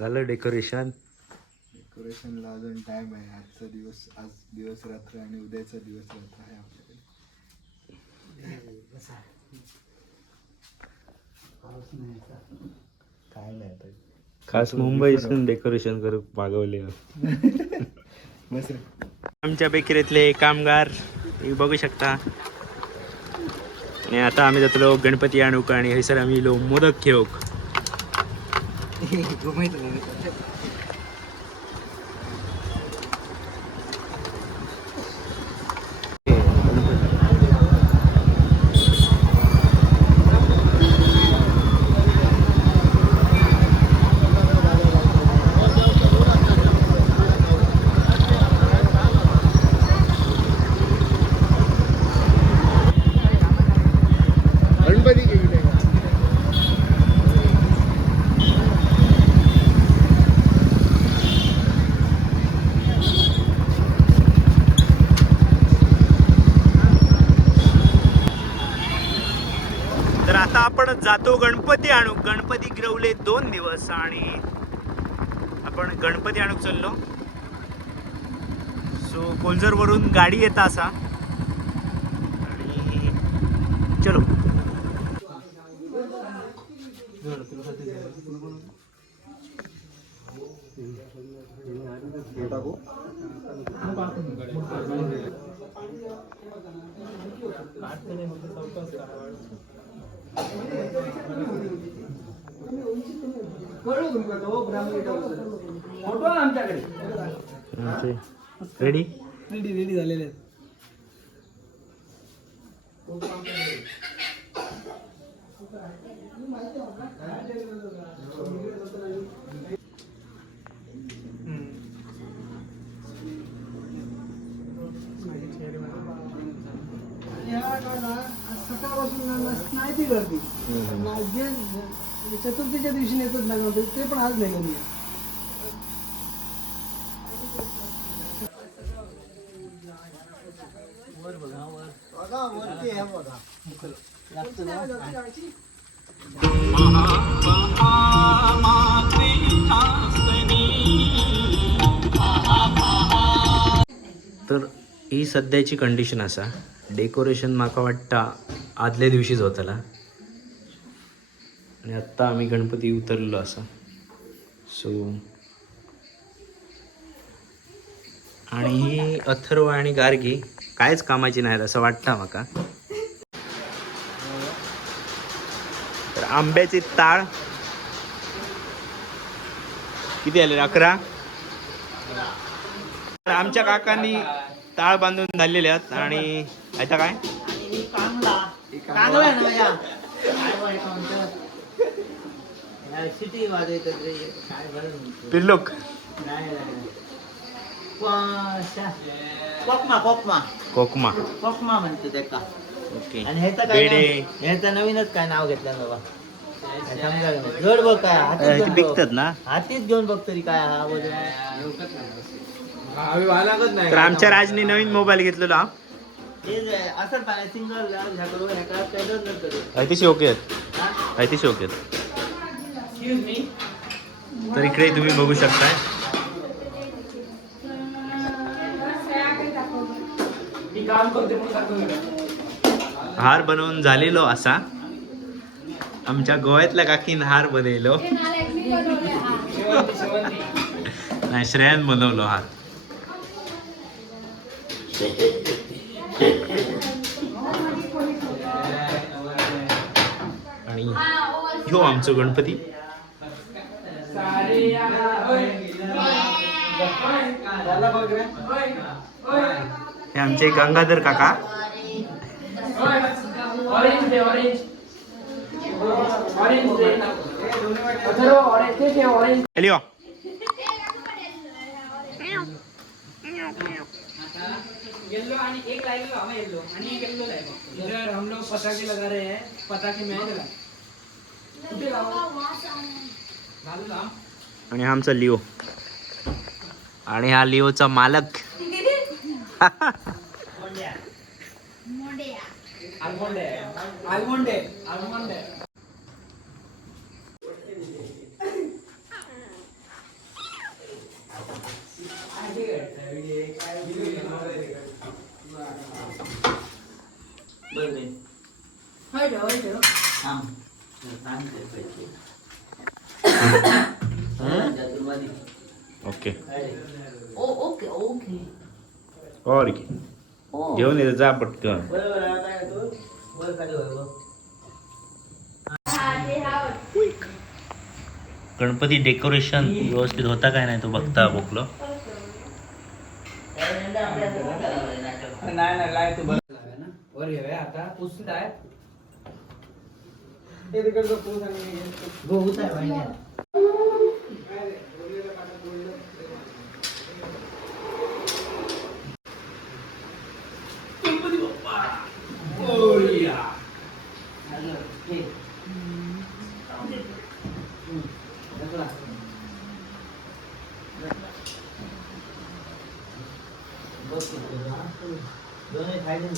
झालं डेकोरेशन. डेकोरेशनला अजून टाइम आहे. आजचा दिवस, आज दिवस रात्र आणि उद्याचा दिवस रात्र आहे आपल्याकडे. काय नाही, खास मुंबईतून डेकोरेशन करू मागवले. बस आमच्या बेकरीतले कामगार बघू शकता. आणि आता आम्ही जातलो गणपती आणूक आणि हयसर आम्ही लो मोदक घेऊक. तर आता आपण जातो गणपती आणू. गणपती गिरवले 2 दिवस आणि आपण गणपती आणूक चाललो. सो कोलजर वरून गाडी येता असा आणि चलो. रेडी रेडी रेडी झालेले आहेत. सकाळपासून नाही ती गर्दी. जे चतुर्थीच्या दिवशी नेतात ना ते पण आज नाही कमी. तर ही सध्याची कंडिशन असा. डेकोरेशन म्हाका वाटता आदल्या दिवशीच होताला आणि आत्ता आम्ही गणपती उतरलो असा. सो आणि ही अथर्व आणि गार्गी कायच कामाची नाहीत असं वाटतं माका. तर आंब्याची ताळ किती आले? 11. तर आमच्या काकांनी ताळ बांधून झालेले आहेत आणि आता काय पिल्लुक कोकमा कोकमा कोकमा कोकमा म्हणते त्याका. ओके. आणि ह्याचं नवीनच काय नाव घेतलं बाबा समजा जड बघ काय हातीत विकतात ना. हातीत घेऊन बघ तरी काय हा वजन तर आमच्या राजने नवीन मोबाईल घेतलेला. असं सिंगल अतिशय ओके आहेत. अतिशय ओके आहेत. तर इकडे तुम्ही बघू शकताय हार बनवून झालेलो असा. आमच्या गोव्यातल्या काकीन हार बनवलो नाही, श्रेयान बनवलो हार. आणि ह्यो आमचो गणपती. हे आमचे गंगाधर काका. येलो आणि एक लाइलो हमें येलो आणि एक येलो लाइलो इधर हम लोग पटाखे लगा रहे हैं पटाखे मैं लगा कुठे लावू घालू ना आणि हा आमचा लिओ आणि हा लिओचा मालक आलमोंडे आलमोंडे आलमोंडे ओके ओके ओके और घेऊन येतो जा पटकन गणपती डेकोरेशन व्यवस्थित होता काय नाही तो बघता बोकलो नाही लाय तू बघ ना वर घेऊया आता पुसत आहे ते तिकडचं पूस आणि गहूच आहे भाई गणपती बाप्पा मोरया हॅलो हे दोन्ही खायचे